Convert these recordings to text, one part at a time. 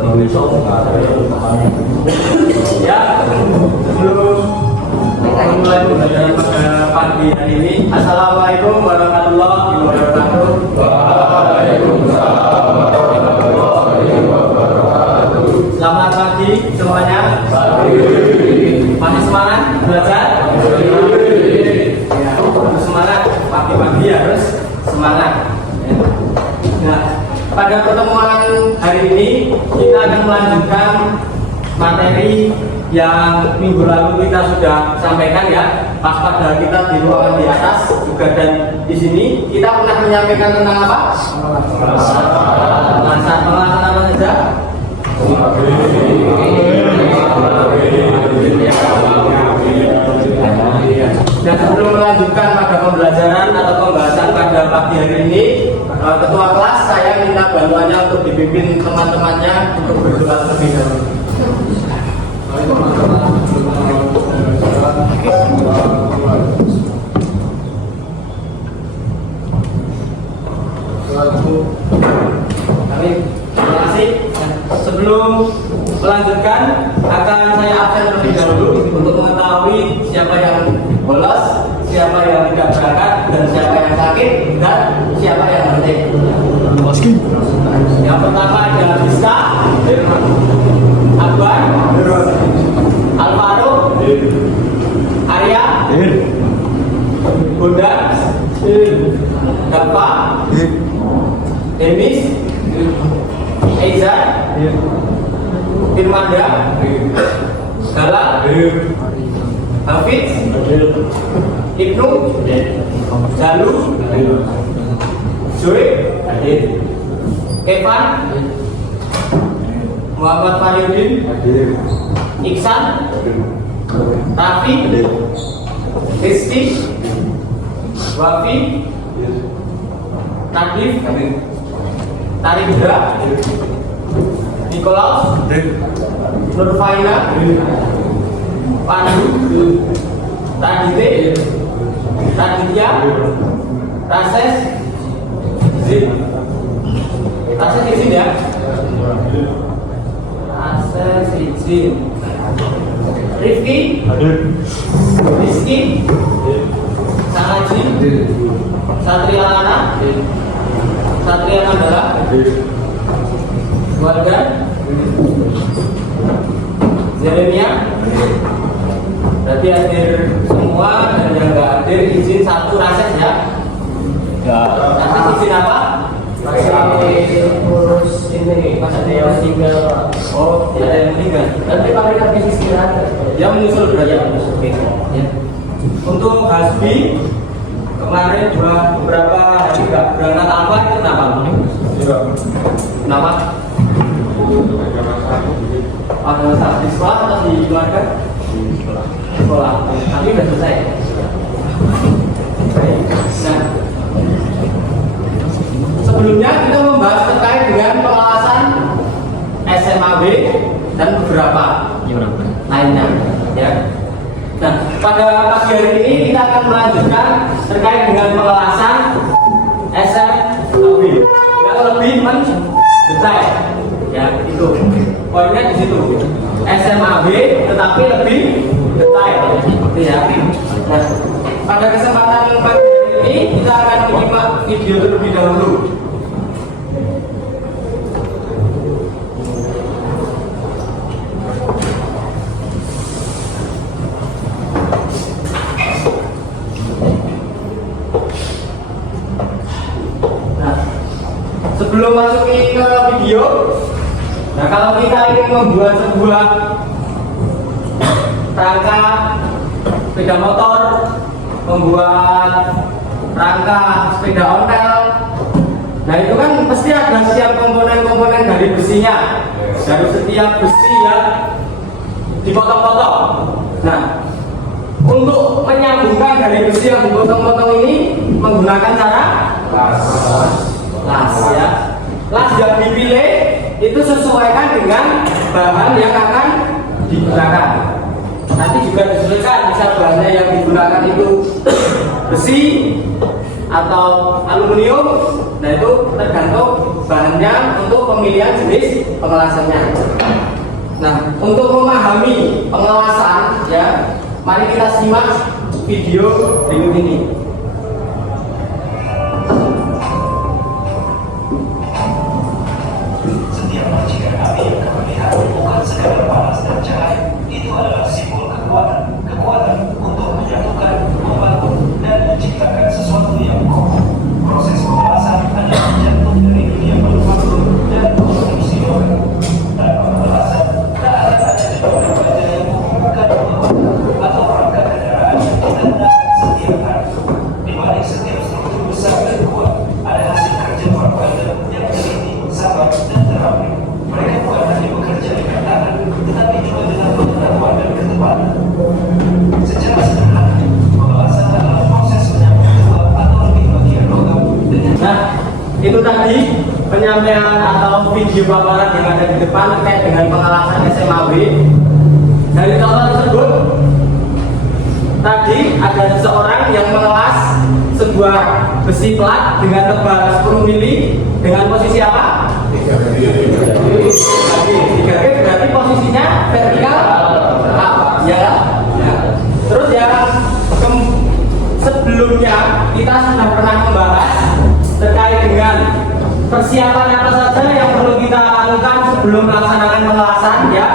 Ya, sebelum mulai pembelajaran pada pagi hari ini, Assalamualaikum warahmatullahi wabarakatuh. Waalaikumsalam warahmatullahi wabarakatuh. Selamat pagi semuanya. Masih semangat belajar? Ya, harus semangat. Pagi-pagi harus semangat. Nah, pada pertemuan hari ini kita akan melanjutkan materi yang minggu lalu kita sudah sampaikan ya, pas pada kita di ruangan di atas juga, dan di sini kita pernah menyampaikan tentang apa? Pengalaman apa saja? Dan sebelum melanjutkan pada pembelajaran atau pembahasan pada pagi hari ini, ketua kelas saya minta bantuannya untuk dipimpin teman-temannya untuk berdoa terlebih dahulu. Amin. Terima kasih. Sebelum melanjutkan, akan saya absen terlebih dahulu untuk mengetahui siapa yang bolos, siapa yang tidak berangkat, dan siapa yang sakit, dan siapa yang penting. Yang pertama adalah Rizka, Akbar, Alvaro, Arya, Bunda, Dapa, Demis, Eiza, Firmanda, Gala, Hafiz, Ibnu, Jalu, Zoe, Evan, Muhammad Faridin, Iksan, Raffi, Rizky, Wafi, Nadif, Tarindra, Nikolaus, Nurfaina, Pandu, Radite, Raditya, Rases, Zin. Rases izin ya. Rases izin. Rifki, Rizky, Sangaji, Satria Lana, Satria Mandala, Warga, Jeremia. Berarti hadir semua, dan yang nggak hadir izin satu Rases ya. Rases izin apa? Masih urus ini, masih ada yang meninggal. Oh, tidak ada yang meninggal. Nanti pakai kaki istirahat. Dia menyusul berarti ya. Ya. Untuk Hasbi kemarin beberapa hari nggak berangkat apa itu kenapa? Kenapa? Ada saat di sekolah atau di keluarga? Sekolah. Tapi udah selesai. Baik. Nah, sebelumnya kita membahas terkait dengan pengawasan SMAB dan beberapa lainnya. Ya. Nah, pada pagi hari ini kita akan melanjutkan terkait dengan pengawasan SMAB yang lebih mendetail. Ya, itu poinnya di situ. SMAB tetapi lebih detail. Gitu ya. Nah, pada kesempatan pagi hari ini kita akan menyimak video terlebih dahulu. Sebelum masuk ke video, nah kalau kita ingin membuat sebuah rangka sepeda motor, membuat rangka sepeda ontel, nah itu kan pasti ada setiap komponen-komponen dari besinya, dari setiap besi yang dipotong-potong. Nah, untuk menyambungkan dari besi yang dipotong-potong ini menggunakan cara las ya. Las yang dipilih itu sesuaikan dengan bahan yang akan digunakan. Nanti juga disesuaikan, misal bahannya yang digunakan itu besi, atau aluminium. Nah itu tergantung bahannya untuk pemilihan jenis pengelasannya. Nah untuk memahami pengelasan ya, mari kita simak video berikut ini. Setiap racikan api yang kami lihat bukan sekadar panas dan cahaya, itu adalah simbol kekuatan untuk menyatukan, membangun, dan menciptakan sesuatu yang kokoh. Proses pengelasan adalah jantung dari dunia manufaktur dan konstruksi logam. Tanpa pengelasan, tak akan ada jenis baja yang menghubungkan rumah atau rangka kendaraan yang kita gunakan setiap hari. Di balik setiap struktur besar dan kuat, ada hasil kerja para welder yang teliti, sabar, dan terampil. Mereka bukan hanya bekerja dengan tangan, tetapi juga dengan pengetahuan dan ketepatan. Secara sederhana, pengelasan adalah proses menyambung dua atau lebih bagian logam dengan. Nah, itu tadi penyampaian atau video paparan yang ada di depan terkait dengan pengelasan SMAW. Dari contoh tersebut, tadi ada seseorang yang mengelas sebuah besi plat dengan tebal 10 mili dengan posisi apa? 3G berarti posisinya vertikal ya. Terus ya, sebelumnya kita sudah pernah membahas terkait dengan persiapan apa saja yang perlu kita lakukan sebelum melaksanakan pengelasan ya.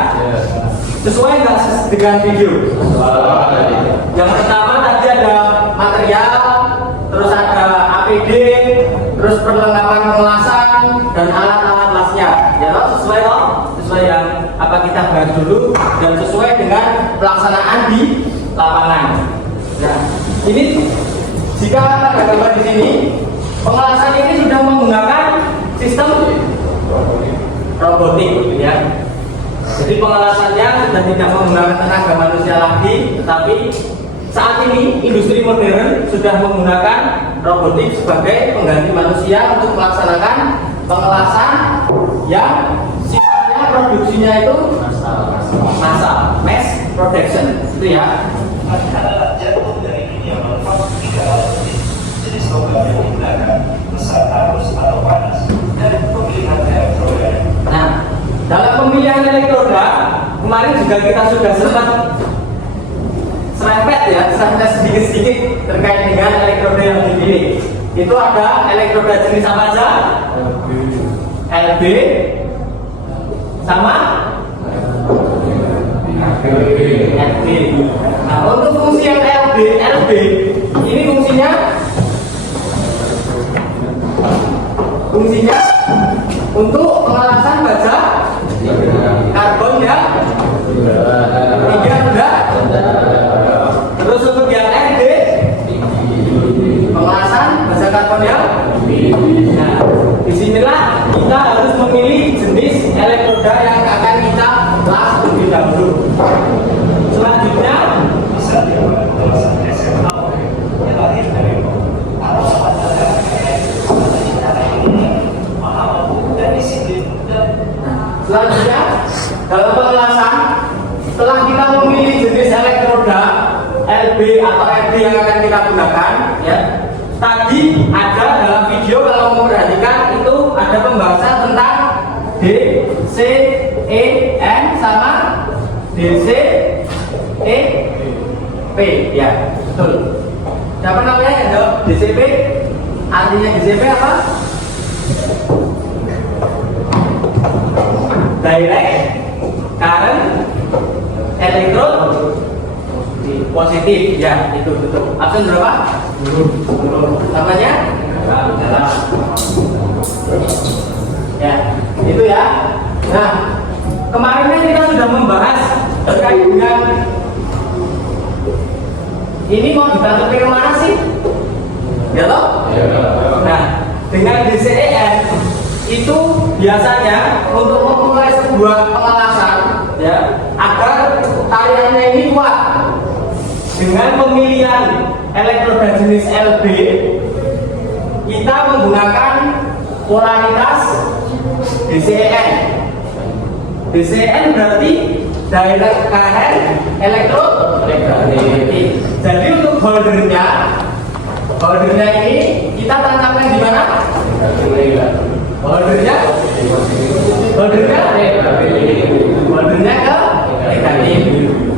Sesuai nggak dengan video? Yang pertama tadi ada material, terus ada APD, terus perlengkapan pengelasan dan alat-alat lasnya. Ya loh, sesuai loh, sesuai yang apa kita bahas dulu dan sesuai dengan pelaksanaan di lapangan. Nah, ini jika ada gambar di sini, pengelasan ini sudah menggunakan sistem robotik, ya. Jadi pengelasannya sudah tidak menggunakan tenaga manusia lagi, tetapi saat ini industri modern sudah menggunakan robotik sebagai pengganti manusia untuk melaksanakan pengelasan yang sifatnya produksinya itu massal, mass production, itu ya. Adalah jantung dari dunia manufaktur tiga alat jenis logam yang digunakan, besar arus atau panas, dan pemilihan elektroda. Nah, dalam pemilihan elektroda kemarin juga kita sudah sempat serempet ya, sedikit-sedikit terkait dengan elektroda yang dipilih. Itu ada elektroda jenis apa saja? LB sama LB. Nah, untuk fungsi yang LB ini fungsinya untuk pengelasan baja karbon ya, tiga enggak. Terus untuk yang LD pengelasan baja karbon ya. Nah, disinilah kita harus memilih jenis elektroda yang akan kita las terlebih dahulu. Selanjutnya Bisa dibuat pengelasan SMA yang lahir dari arus pada dan disiplin dan selanjutnya dalam pengelasan, setelah kita memilih jenis elektroda LB atau LD yang akan kita gunakan ya. Tadi ada dalam video, kalau memperhatikan itu ada pembahasan tentang D, C, E, N sama DC, E, P ya, betul. Siapa namanya yang jawab DCP? Artinya DCP apa? Direct current electrode positif ya, itu betul. Absen berapa? Belum. Namanya? Dalam. Ya, itu ya. Nah, kemarin kan kita sudah membahas terkait dengan ini mau ditangkapin kemana sih? Ya toh? Nah, dengan DCEN itu biasanya untuk memulai sebuah pengelasan ya, agar tariannya ini kuat, dengan pemilihan elektroda jenis LB kita menggunakan polaritas DCEN. DCEN berarti direct current electrode. Jadi untuk holdernya Holdernya ini kita tancapkan di mana? Holdernya ke negatif.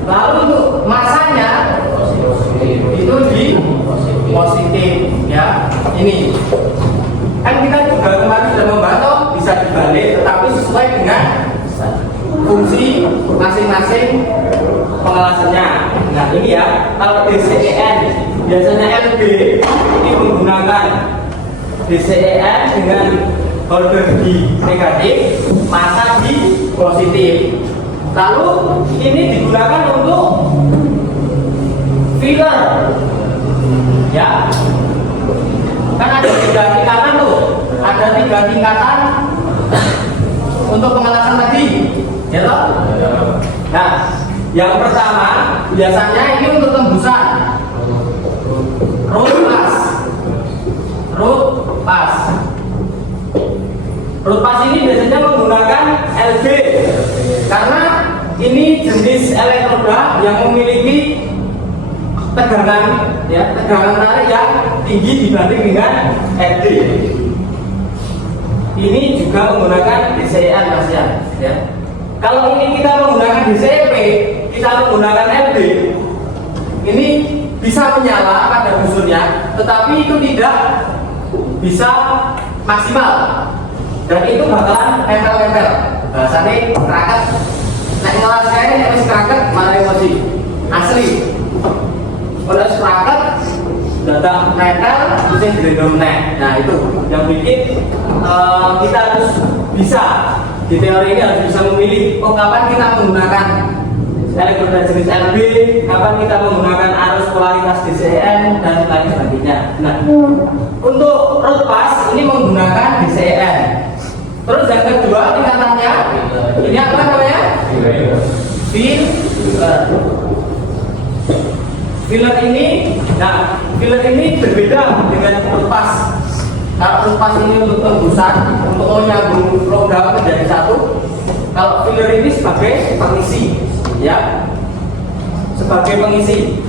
Lalu untuk masanya itu di positif, ya. Ini kan kita juga kemarin sudah membahas bisa dibalik, tetapi sesuai dengan fungsi masing-masing pengelasannya. Nah ini ya, kalau DCEN biasanya LB ini menggunakan DCEN dengan holder di negatif, masa di positif. Lalu ini digunakan untuk filler, ya. Kan ada 3 tingkatan tuh, ada 3 tingkatan untuk pengelasan tadi, ya toh? Nah, yang pertama biasanya ini untuk tembusan root pass ini biasanya menggunakan LB karena ini jenis elektroda yang memiliki tegangan, ya, tegangan tarik yang tinggi dibanding dengan LB. Ini juga menggunakan DCEN, Mas ya. Kalau ini kita menggunakan DCEP, kita menggunakan LB, ini bisa menyala pada busurnya, tetapi itu tidak bisa maksimal dan itu bakalan nempel-nempel. Bahasanya keraket, nek ngelas kae nek wis keraket malah emosi. Asli. Kalau keraket datang nempel bisa direndam nek. Nah itu yang bikin kita harus bisa di teori ini harus bisa memilih kapan kita menggunakan elektroda jenis LB, kapan kita menggunakan arus polaritas DCEN dan lain sebagainya. Nah, untuk root pass ini menggunakan DCEN. Terus yang kedua tingkatannya ini apa namanya? Filler ini, nah filler ini berbeda dengan root pass. Kalau root pass ini untuk tembusan, untuk menyambung logam menjadi satu. Kalau filler ini sebagai pengisi, ya, sebagai pengisi.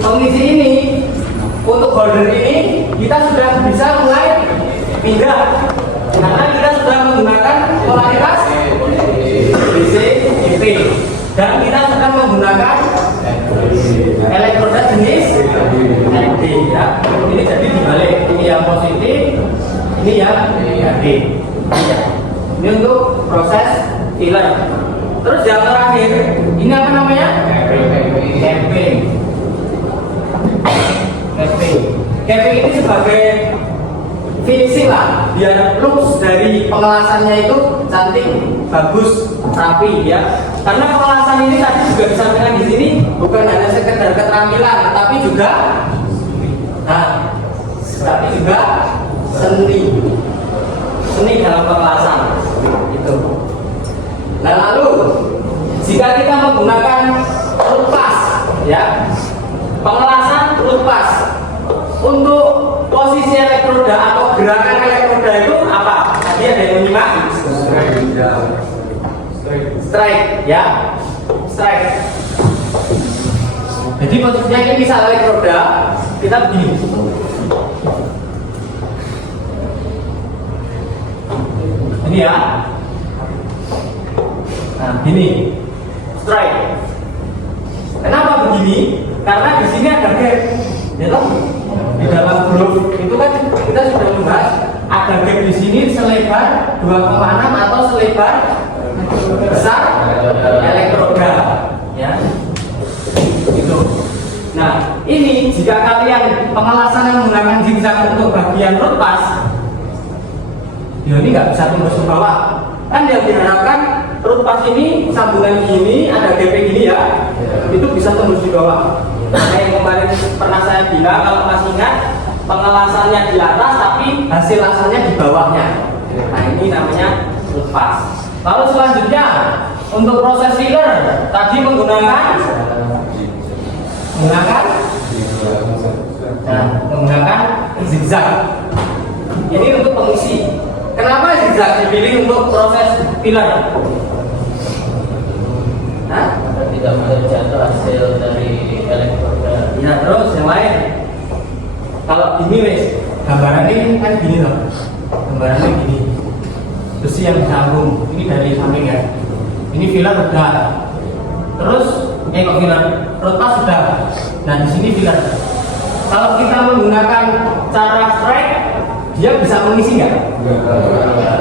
Pengisi ini untuk holder ini kita sudah bisa mulai pindah karena kita sudah menggunakan polaritas DC-EP dan kita sudah menggunakan elektroda jenis LD, ya. Ini jadi dibalik, ini yang positif, ini yang negatif. Ini untuk proses filler. Terus yang terakhir, ini apa namanya? Capping ini sebagai finishing lah, biar looks dari pengelasannya itu cantik, bagus, rapi, ya. Karena pengelasan ini tadi juga disampaikan di sini bukan hanya sekedar keterampilan, tapi juga seni dalam pengelasan itu. Nah lalu jika kita menggunakan root pass, ya, pengelasan root pass untuk posisi elektroda atau gerakan elektroda itu apa? Tadi ada yang menyimak? Strike, ya, strike. Jadi posisinya ini misal elektroda kita begini. Ini ya. Nah, gini. Strike. Kenapa begini? Karena di sini ada gap. Ya toh? Di dalam groove itu kan kita sudah membahas ada gap di sini selebar 2,6 atau selebar besar elektroda, ya. Itu. Nah, ini jika kalian pengelasan yang menggunakan zigzag untuk bagian root pass, ya ini nggak bisa tembus ke bawah. Kan yang diharapkan root pass ini sambungan gini, ada gap gini, ya. Itu bisa tembus di bawah. Nah, yang kemarin pernah saya bilang, kalau masih ingat, pengelasannya di atas tapi hasil lasannya di bawahnya. Nah, ini namanya root pass. Lalu selanjutnya untuk proses filler tadi menggunakan zigzag. Ini untuk pengisi. Kenapa zigzag dipilih untuk proses filler? Tidak terjatuh hasil dari elektroda. Ya, terus yang lain. Kalau gini wes, gambarannya kan gini loh. Gambarannya gini. Besi yang disambung. Ini dari samping ya. Ini pilar udah. Terus kok pilar? Root pas sudah. Nah di sini pilar. Kalau kita menggunakan cara strike, dia bisa mengisi nggak?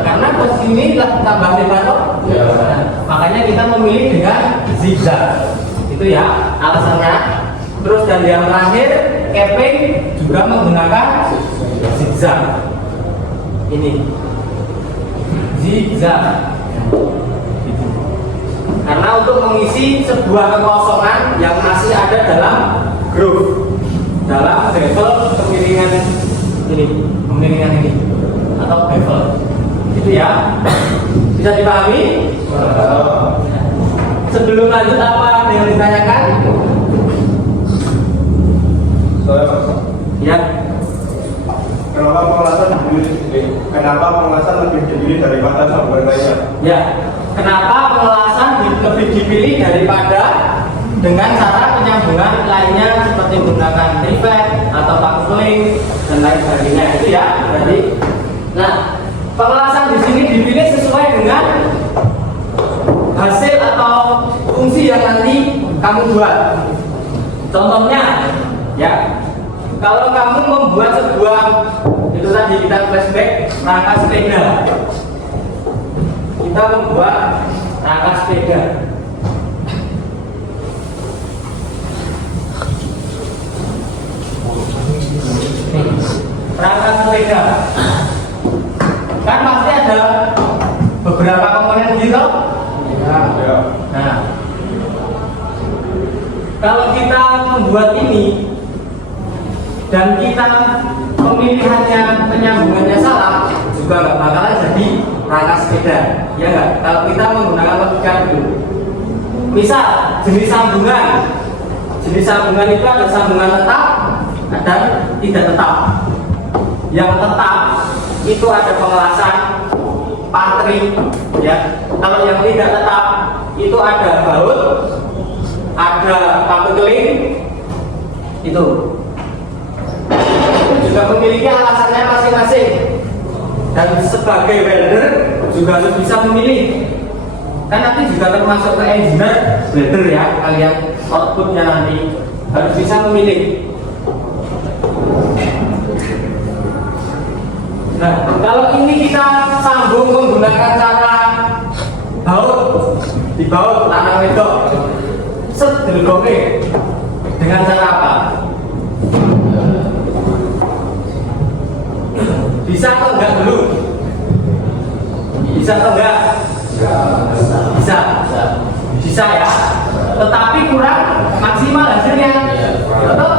Karena posisi ini tambah lebar toh. Nah, makanya kita memilih dengan zigzag. Itu ya alasannya. Terus dan yang terakhir, capping juga menggunakan zigzag. Ini zigzag. Karena untuk mengisi sebuah kekosongan yang masih ada dalam groove, dalam bevel kemiringan ini atau bevel. Itu ya. Bisa dipahami? Sebelum lanjut apa yang ditanyakan? Ya. Kenapa pengelasan lebih dipilih daripada sambungan lainnya? Ya. Kenapa pengelasan lebih dipilih daripada dengan cara penyambungan lainnya seperti menggunakan rivet atau coupling dan lain sebagainya itu ya. Jadi, nah pengelasan di sini dipilih sesuai dengan hasil atau fungsi yang nanti kamu buat. Contohnya, ya, kalau kamu membuat sebuah itu tadi kita flashback rangka sepeda. Kita membuat rangka sepeda. Rangka sepeda kan pasti ada beberapa komponen gitu ya. Nah kalau kita membuat ini dan kita pemilihannya penyambungannya salah juga nggak bakalan jadi rangka sepeda ya nggak. Kalau kita menggunakan logika dulu, misal jenis sambungan itu ada sambungan tetap dan tidak tetap. Yang tetap itu ada pengelasan pantry ya. Kalau yang tidak tetap itu ada baut, ada coupling itu juga memiliki alasannya masing-masing. Dan sebagai welder juga harus bisa memilih. Kan nanti juga termasuk ke engineer welder ya, kalian outputnya nanti harus bisa memilih. Nah, kalau ini kita sambung menggunakan cara baut, dibaut lanang wedok, set delgoke dengan cara apa? Bisa atau enggak dulu? Bisa atau enggak? Bisa ya. Tetapi kurang maksimal hasilnya. Atau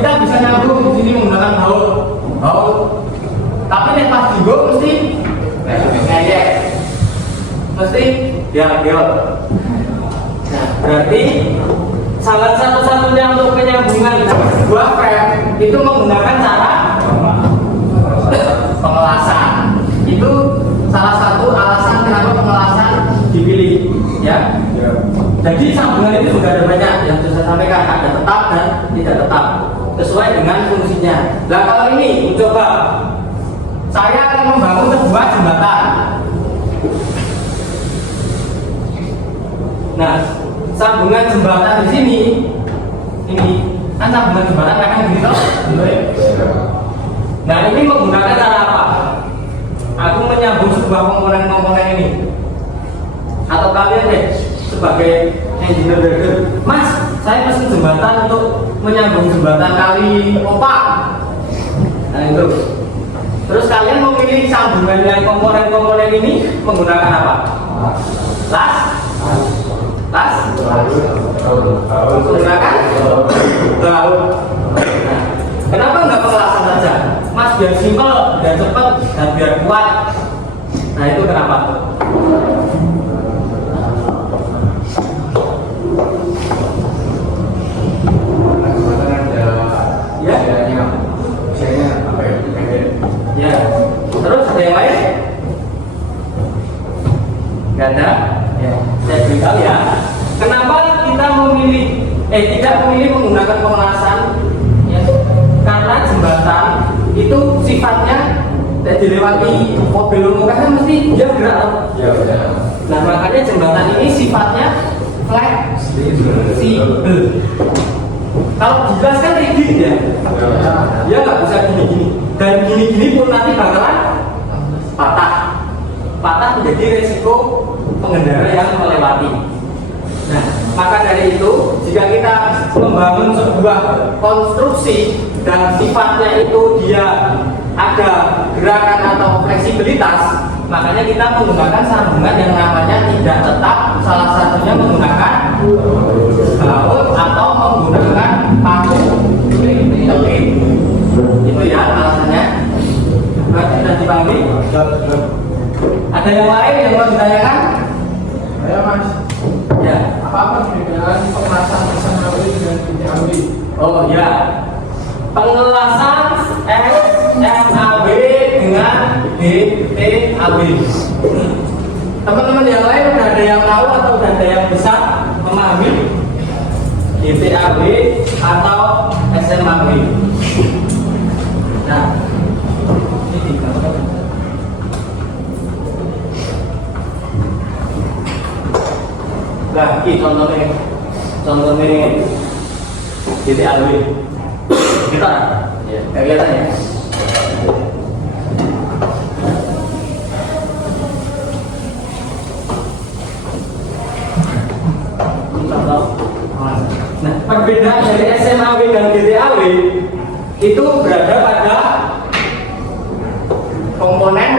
kita bisa nyambung di sini menggunakan baut. Tapi nek pas juga mesti ngeyek. Mesti diambil. Nah, berarti salah satu-satunya untuk penyambungan sebuah frame itu menggunakan cara pengelasan. Itu salah satu alasan kenapa pengelasan dipilih ya. Jadi sambungan itu juga ada banyak yang saya sampaikan, ada tetap dan tidak tetap sesuai dengan fungsinya. Nah kalau ini coba saya akan membangun sebuah jembatan. Nah sambungan jembatan di sini ini kan sambungan jembatan akan begitu. Nah ini menggunakan cara apa? Aku menyambung sebuah komponen-komponen ini. Atau kalian deh sebagai engineer welder, Mas, saya pesen jembatan untuk menyambung jembatan kali opak. Nah itu. Terus kalian memilih sambungan dengan komponen-komponen ini menggunakan apa? Las? Menggunakan baut. Nah, kenapa nggak pengelasan saja? Mas, biar simpel, biar cepat, dan biar kuat. Nah itu kenapa? Ya. Terus ada yang lain? Gak ada? Ya. Saya beritahu ya. Kenapa kita tidak memilih menggunakan pengelasan karena jembatan itu sifatnya dilewati mobil umum kan mesti dia gerak loh. Ya, ya. Nah makanya jembatan ini sifatnya fleksibel. Kalau digas kan rigid ya, dia nggak bisa gini-gini. Dan gini-gini pun nanti bakalan patah menjadi resiko pengendara yang melewati. Nah, maka dari itu jika kita membangun sebuah konstruksi dan sifatnya itu dia ada gerakan atau fleksibilitas, makanya kita menggunakan sambungan yang namanya tidak tetap, salah satunya menggunakan baut atau menggunakan paku tepit. Itu ya alasannya. Sudah dipahami? Ada yang lain yang mau ditanyakan? Ya Mas, Ya. apa perbedaan pengelasan SMAW dengan BTAW? Oh ya. Pengelasan SMAW dengan BTAW. Teman-teman yang lain udah ada yang tahu atau udah ada yang bisa memahami BTAW atau SMAW? Nah, ini digambar. Nah, ini contohnya BTAW. Kita, ya, kelihatan ya. Nah, perbedaan dari SMAW dan BTAW itu berada pada komponen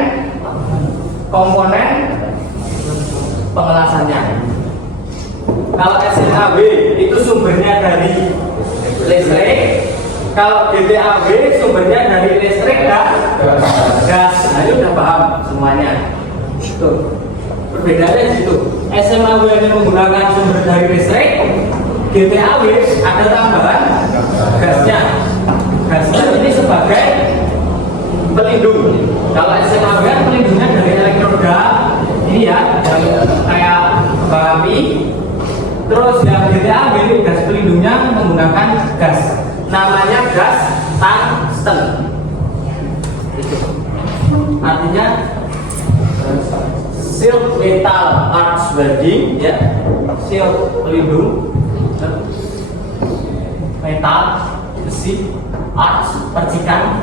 pengelasannya. Kalau SMAW itu sumbernya dari listrik, kalau BTAW sumbernya dari listrik dan gas. Nah, ini udah paham semuanya. Tuh, perbedaannya di situ. SMAW ini menggunakan sumber dari listrik, BTAW ada tambahan gasnya. Gasnya ini sebagai pelindung. Kalau SMAW kan pelindungnya dari elektroda ini ya, kayak kembang api. Terus yang BTAW ini gas pelindungnya menggunakan gas, namanya gas tungsten. Itu artinya shield metal arch welding ya, shield pelindung metal besi, arch percikan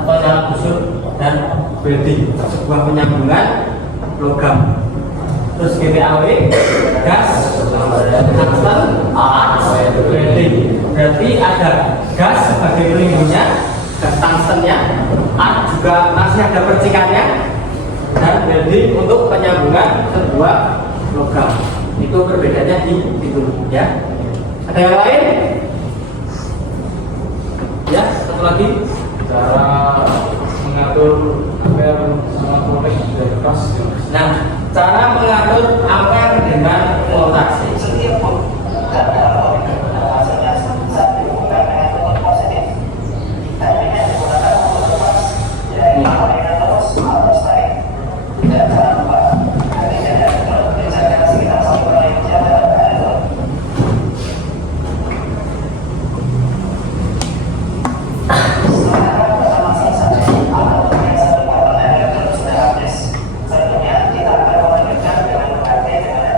atau jalan busur, dan welding sebuah penyambungan logam. Terus BTAW gas tungsten arch welding, berarti ada gas sebagai pelindungnya, gas tungstennya, arch juga masih ada percikannya, dan welding untuk penyambungan sebuah logam. Itu perbedaannya di situ ya. Ada yang lain? Ya, satu lagi. Cara mengatur ampere sama voltage dari pas. Nah, cara mengatur ampere dengan voltase. Setiap hasilnya satu bukan dengan bentuk positif, tapi dengan menggunakan bentuk pas, yaitu dengan terus arus tarik. Dan jangan lupa, ketika elektrod berjaga sekitar 1 kali jarak elektrod. Sekarang bersama sisa atau dengan satu komponen elektrod sudah habis. Tentunya kita akan melanjutkan dengan mengganti dengan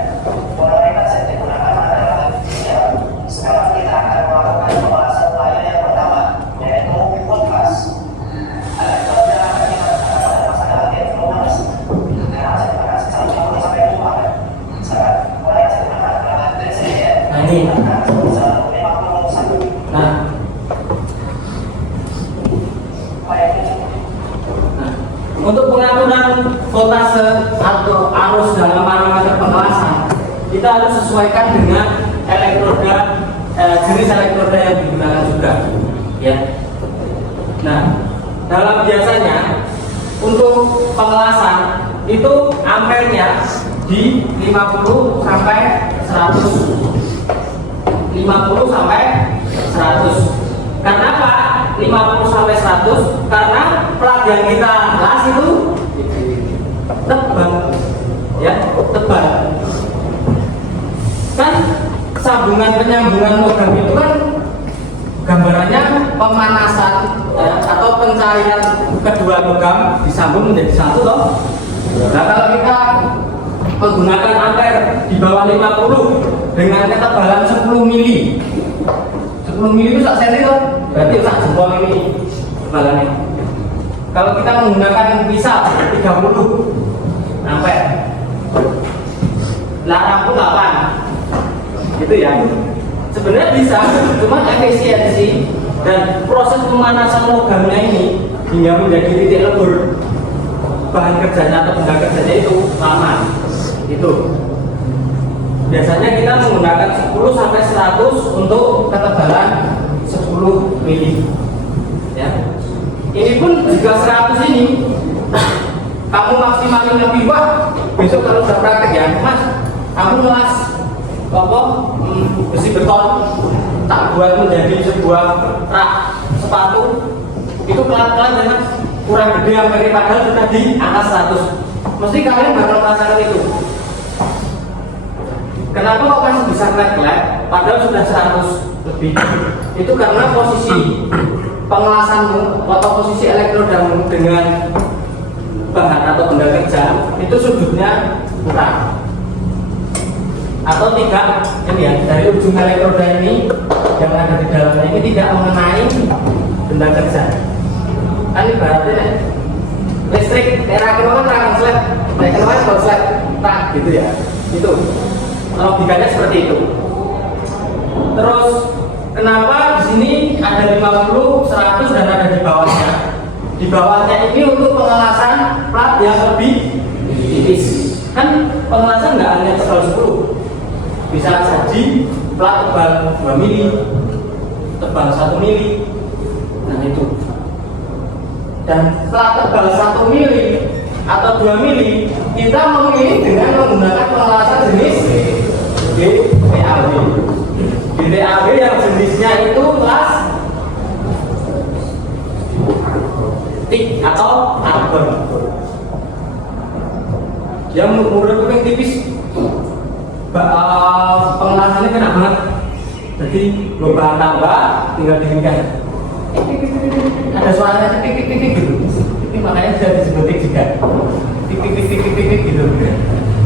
polaritas yang digunakan adalah siap. Sekarang kita akan melakukan pembahasan lain yang pertama, yaitu kontras. Elektrodnya akan kita gunakan pada pasangan yang lunas. Dengan hasil berkasih 1-2. Sekarang polaritas yang digunakan adalah DCN. Nah, ini. 151. Nah, untuk pengaturan voltase atau arus dalam parameter pengelasan, kita harus sesuaikan dengan elektroda, jenis elektroda yang digunakan juga, ya. Nah, dalam biasanya untuk pengelasan itu ampernya di 50 sampai 100. 50 sampai 100. Karena apa? 50 sampai 100 karena plat yang kita las itu tebal, ya, tebal. Kan sambungan penyambungan logam itu kan gambarannya pemanasan atau pencarian kedua logam disambung menjadi satu toh. Nah kalau kita menggunakan ampere di bawah 50 dengan ketebalan 10 mili 10 mili itu sak senti toh, berarti sak jempol ini ketebalannya. Kalau kita menggunakan pisau 30 ampere lampu 8 gitu ya, sebenarnya bisa, cuma efisiensi dan proses pemanasan logamnya ini hingga menjadi titik lebur bahan kerjanya atau benda kerjanya itu lama. Itu biasanya kita menggunakan 10 sampai 100 untuk ketebalan 10 mili ya. Ini pun jika 100 ini kamu maksimalin lebih, wah besok kalau sudah praktek ya mas, kamu ngelas besi beton tak buat menjadi sebuah rak sepatu, itu pelan-pelan ya mas, kurang gede yang padahal sudah di atas 100, mesti kalian bakal merasakan itu. Kenapa kok masih bisa flat padahal sudah 100 lebih? Itu karena posisi pengelasanmu atau posisi elektrodamu dengan bahan atau benda kerja itu sudutnya kurang atau tidak, ini ya, dari ujung elektroda ini yang ada di dalamnya ini tidak mengenai benda kerja. Kan ibaratnya listrik era kemarin terang slab, naik kemarin kalau slab tak gitu ya, itu logikanya seperti itu. Terus kenapa di sini ada 50, 100 dan ada di bawahnya? Di bawahnya ini untuk pengelasan plat yang lebih tipis. Kan pengelasan nggak hanya tebal 10, bisa jadi plat tebal 2 mili, tebal 1 mili, nah itu. Dan plat tebal 1 mili atau 2 mili kita memilih dengan menggunakan pengelasan jenis DTAB. DTAB yang jenisnya itu kelas tik atau arbon. Yang menurut yang tipis, pengelasannya kena banget. Jadi bahan tambah tinggal dinginkan. Ada suaranya tik gitu. Ini makanya sudah disebut tik juga. Tik gitu.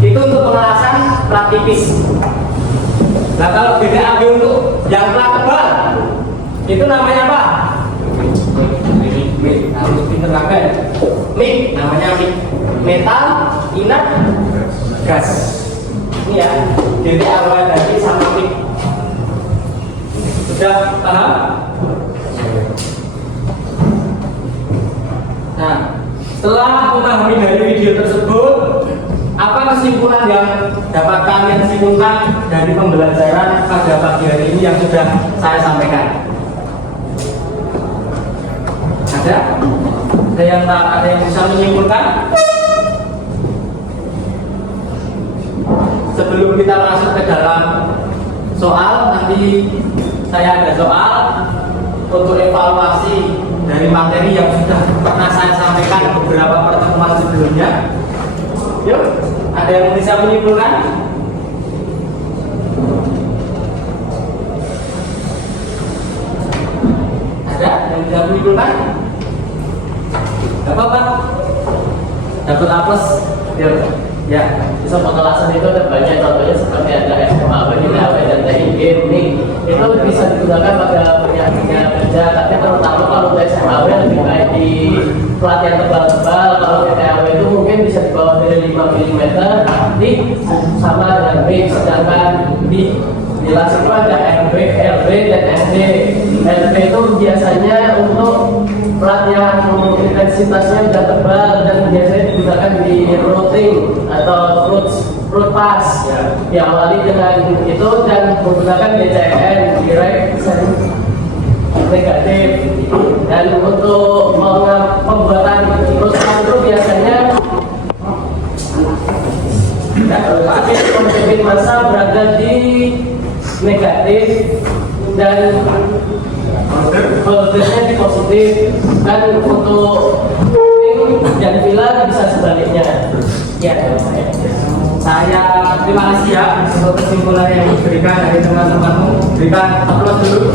Itu untuk pengelasan plat tipis. Nah kalau DTAB untuk yang plat tebal, itu namanya apa? Harus diterangkan. MIG namanya MIG, metal inert gas. Ini ya, jadi awal dari sama MIG. Sudah paham? Nah, setelah memahami dari video tersebut, apa kesimpulan yang dapat kalian simpulkan dari pembelajaran pada pagi hari ini yang sudah saya sampaikan? Ada yang bisa menyimpulkan? Sebelum kita masuk ke dalam soal, nanti saya ada soal untuk evaluasi dari materi yang sudah pernah saya sampaikan beberapa pertemuan sebelumnya. Yuk, ada yang bisa menyimpulkan? Ada yang bisa menyimpulkan? Gak apa-apa, dapat apes. Ya, bisa pengelasan itu ada banyak, contohnya seperti ada SMA, dan TIG ini itu bisa digunakan pada banyak kerja, tapi terutama kalau untuk SMA lebih baik di plat yang tebal-tebal. Kalau TTAW itu mungkin bisa di bawah dari 5 mm di sama dengan B, sedangkan di las itu ada LB, dan SD. LB itu biasanya untuk plat yang intensitasnya sudah tebal dan biasanya digunakan di routing atau root pass, diawali dengan itu dan menggunakan DCN, direct negatif. Dan untuk pembuatan root pass itu biasanya pemimpin masa berada di negatif dan voltasenya di positif, dan untuk dan pilar bisa sebaliknya. Ya, saya terima kasih ya untuk kesimpulan yang diberikan dari teman-temanmu. Berikan aplaus dulu.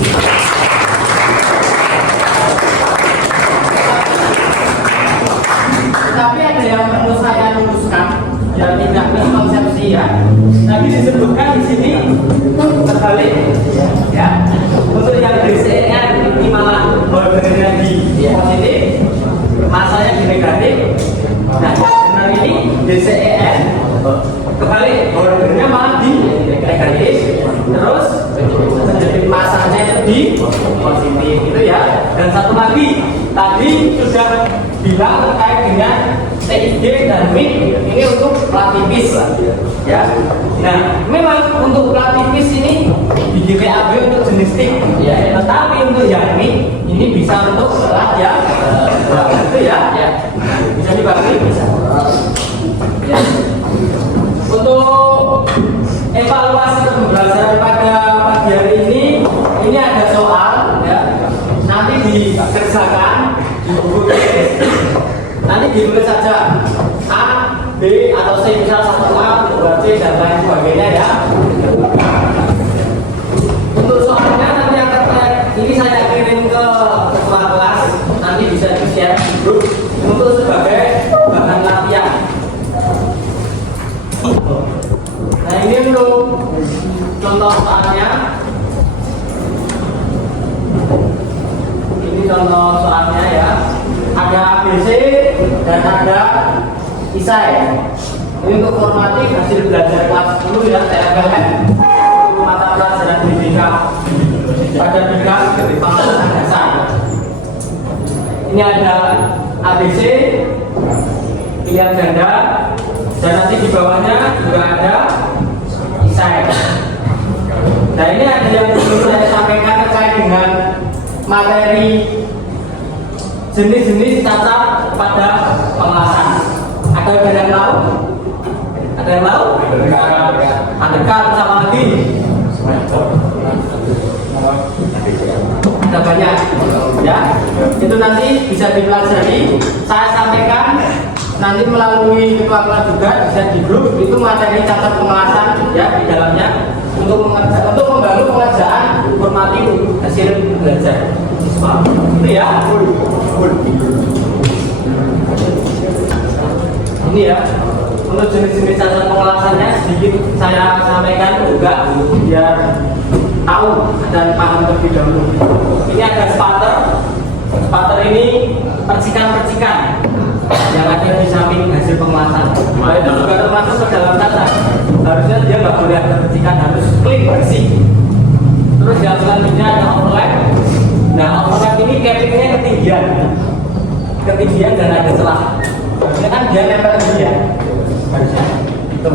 posisi ya. Tapi disebutkan di sini terbalik ya. Untuk yang DCR ini malah bordernya di positif, masanya di negatif. Nah, benar ini DCER kebalik, bordernya malah di negatif, terus jadi masanya itu di positif itu ya. Dan satu lagi tadi sudah bilang terkait dengan TIG dan MIG ini untuk plat tipis ya. Nah, memang untuk plat tipis ini di GPAB untuk jenis stick ya, tetapi untuk yang MIG ini bisa untuk plat yang itu ya, bisa dibagi bisa. Ya. Untuk evaluasi pembelajaran pada pagi hari ini ada soal ya. Nanti dikerjakan di buku tulis. Nanti ditulis saja A, B atau C, misal 1A, 2C dan lain sebagainya ya. Untuk soalnya nanti akan ini saya kirim ke ketua kelas, nanti bisa di-share di grup untuk sebagai bahan latihan. Nah, ini untuk contoh soalnya. Ini contoh soalnya ya. Ada ABC dan ada ISAI. Ini untuk formatif hasil belajar kelas 10 ya, TFLN untuk mata pelajaran BPK pada bidang pengetahuan dasar. Ini ada ABC pilihan ganda dan nanti di bawahnya juga ada ISAI. Nah, ini ada yang perlu saya sampaikan terkait dengan materi jenis-jenis cacat pada pengelasan. Ada yang tahu? Ada yang tahu? Undercut sama lagi. Ada banyak, ya. Itu nanti bisa dipelajari. Saya sampaikan nanti melalui ketua kelas juga bisa di grup. Itu materi cacat pengelasan ya di dalamnya untuk membangun pengerjaan formatif hasil belajar siswa. Itu ya. Ini ya, untuk jenis-jenis cacat pengelasannya sedikit saya sampaikan juga biar tahu dan paham terlebih dahulu. Ini ada spatter. Spatter ini percikan-percikan yang ada di samping hasil pengelasan. Nah, itu juga termasuk ke dalam cacat. Harusnya dia nggak boleh ada percikan, harus clean bersih. Terus yang selanjutnya ada overlap. Nah, overlap ini cappingnya ketinggian dan ada celah. Harusnya kan dia nempel ke dia. Harusnya. Itu.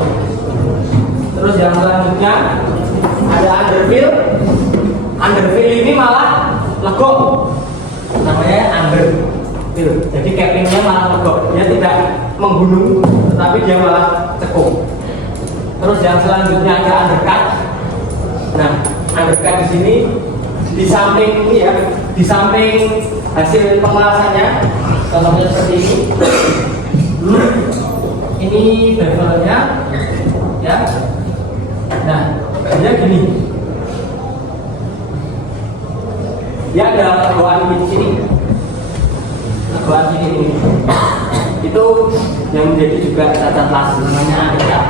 Terus yang selanjutnya ada underfill. Underfill ini malah legok. Namanya underfill. Jadi cappingnya malah legok. Dia tidak menggunung, tetapi dia malah cekung. Terus yang selanjutnya ada undercut. Nah, undercut di sini di samping ini ya, di samping hasil pengelasannya, contohnya seperti ini. Ini bevelnya, ya. Nah, dia gini. Dia ada legoan di sini. Legoan sini ini. Itu yang menjadi juga cacat las, namanya undercut.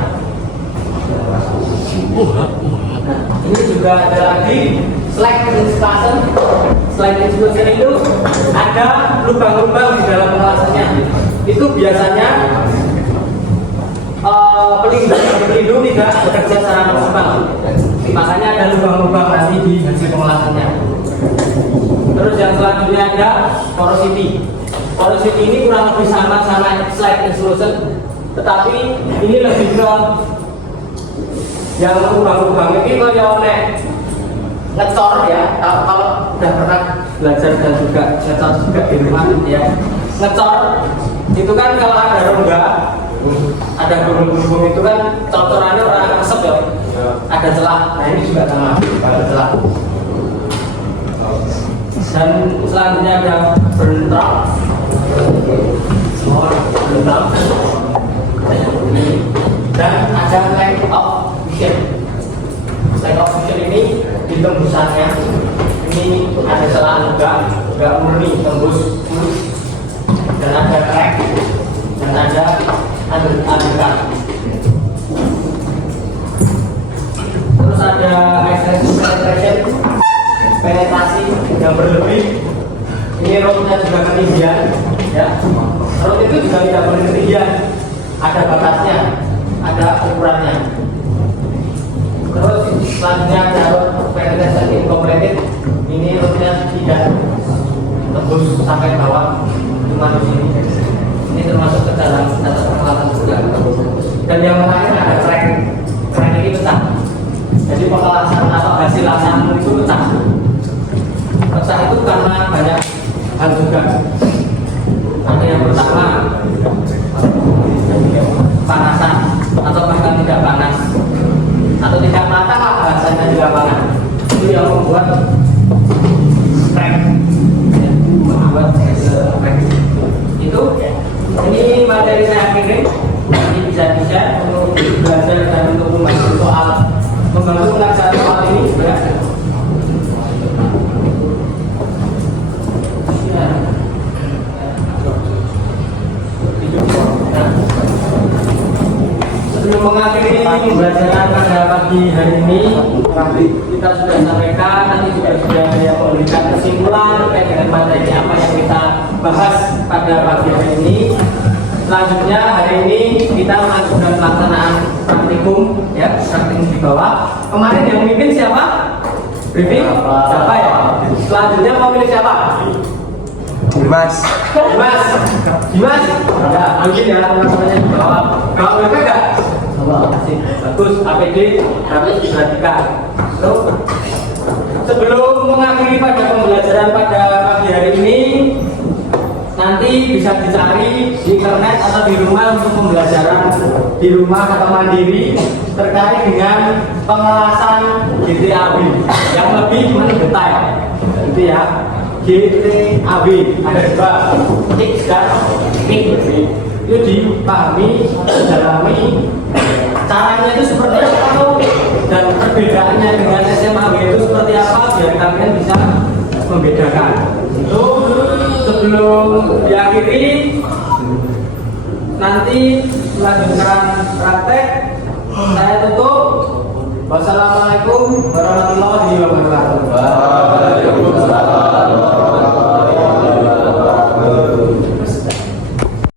Nah, ini juga ada lagi slack exclusion. Slack exclusion itu ada lubang-lubang di dalam pengelasannya. Itu biasanya pelindung tidak bekerja secara maksimal. Makanya ada lubang-lubang nanti di hasil pengelasannya. Terus yang selanjutnya ada porosity. Porosity ini kurang lebih sama slack exclusion, tetapi ini lebih ke yang lubang-lubang ini kalau ngecor ya, kalau udah pernah belajar dan juga ngecor juga di rumah ya, ngecor itu kan kalau ada rongga, ada gulung-gulung itu kan cocorannya orang kesep ya, ada celah. Nah ini juga sama, ada celah. Dan selanjutnya ada bentrok, dan ada length of vision. Length of vision ini di tembusannya ini ada celah juga, nggak murni tembus, dan ada crack dan ada undercut. excessive penetration, penetrasi yang berlebih. Ini rootnya juga ketinggian, ya. Root itu juga tidak boleh ketinggian, ada batasnya, ada ukurannya. Terus selanjutnya ada root penetration incorporated. Ini rootnya tidak tembus sampai bawah, cuma di sini. Ini termasuk ke dalam data peralatan juga. Dan yang terakhir ada crack. Crack ini pecah. Jadi pengelasan atau hasil lasanmu itu pecah. Pecah itu karena banyak hal juga. Ada yang pertama panasan atau bahkan tidak panas atau tidak matang lah bahasanya di lapangan. Itu yang membuat crack. Membuat crack. Itu ini materi saya akhiri. Ini bisa untuk belajar dan untuk membantu pengajaran soal ini ya. Sebelum mengakhiri pembelajaran pada pagi hari ini, kita sudah sampaikan, nanti juga sudah memberikan kesimpulan terkait dengan materi apa yang kita bahas pada pagi hari ini. Selanjutnya hari ini kita melakukan pelaksanaan praktikum, ya, praktikum di bawah. Kemarin yang memimpin siapa? Briefing? Siapa ya? Selanjutnya mau pilih siapa? Dimas. Dimas. Dimas? Ya, mungkin ya teman-temannya di bawah. Kalau mereka enggak? Asik. Bagus. APD harus diperhatikan. Sebelum mengakhiri pada pembelajaran pada pagi hari ini, nanti bisa dicari di internet atau di rumah untuk pembelajaran di rumah atau mandiri terkait dengan pengelasan GTAB yang lebih mendetail. Itu ya, GTAB ada dua, X dan MIG. Itu dipahami, didalami caranya itu seperti apa dan perbedaannya dengan SMAB itu seperti apa biar kalian bisa membedakan. Itu sebelum diakhiri, nanti melanjutkan praktek. Saya tutup. Wassalamualaikum warahmatullahi wabarakatuh.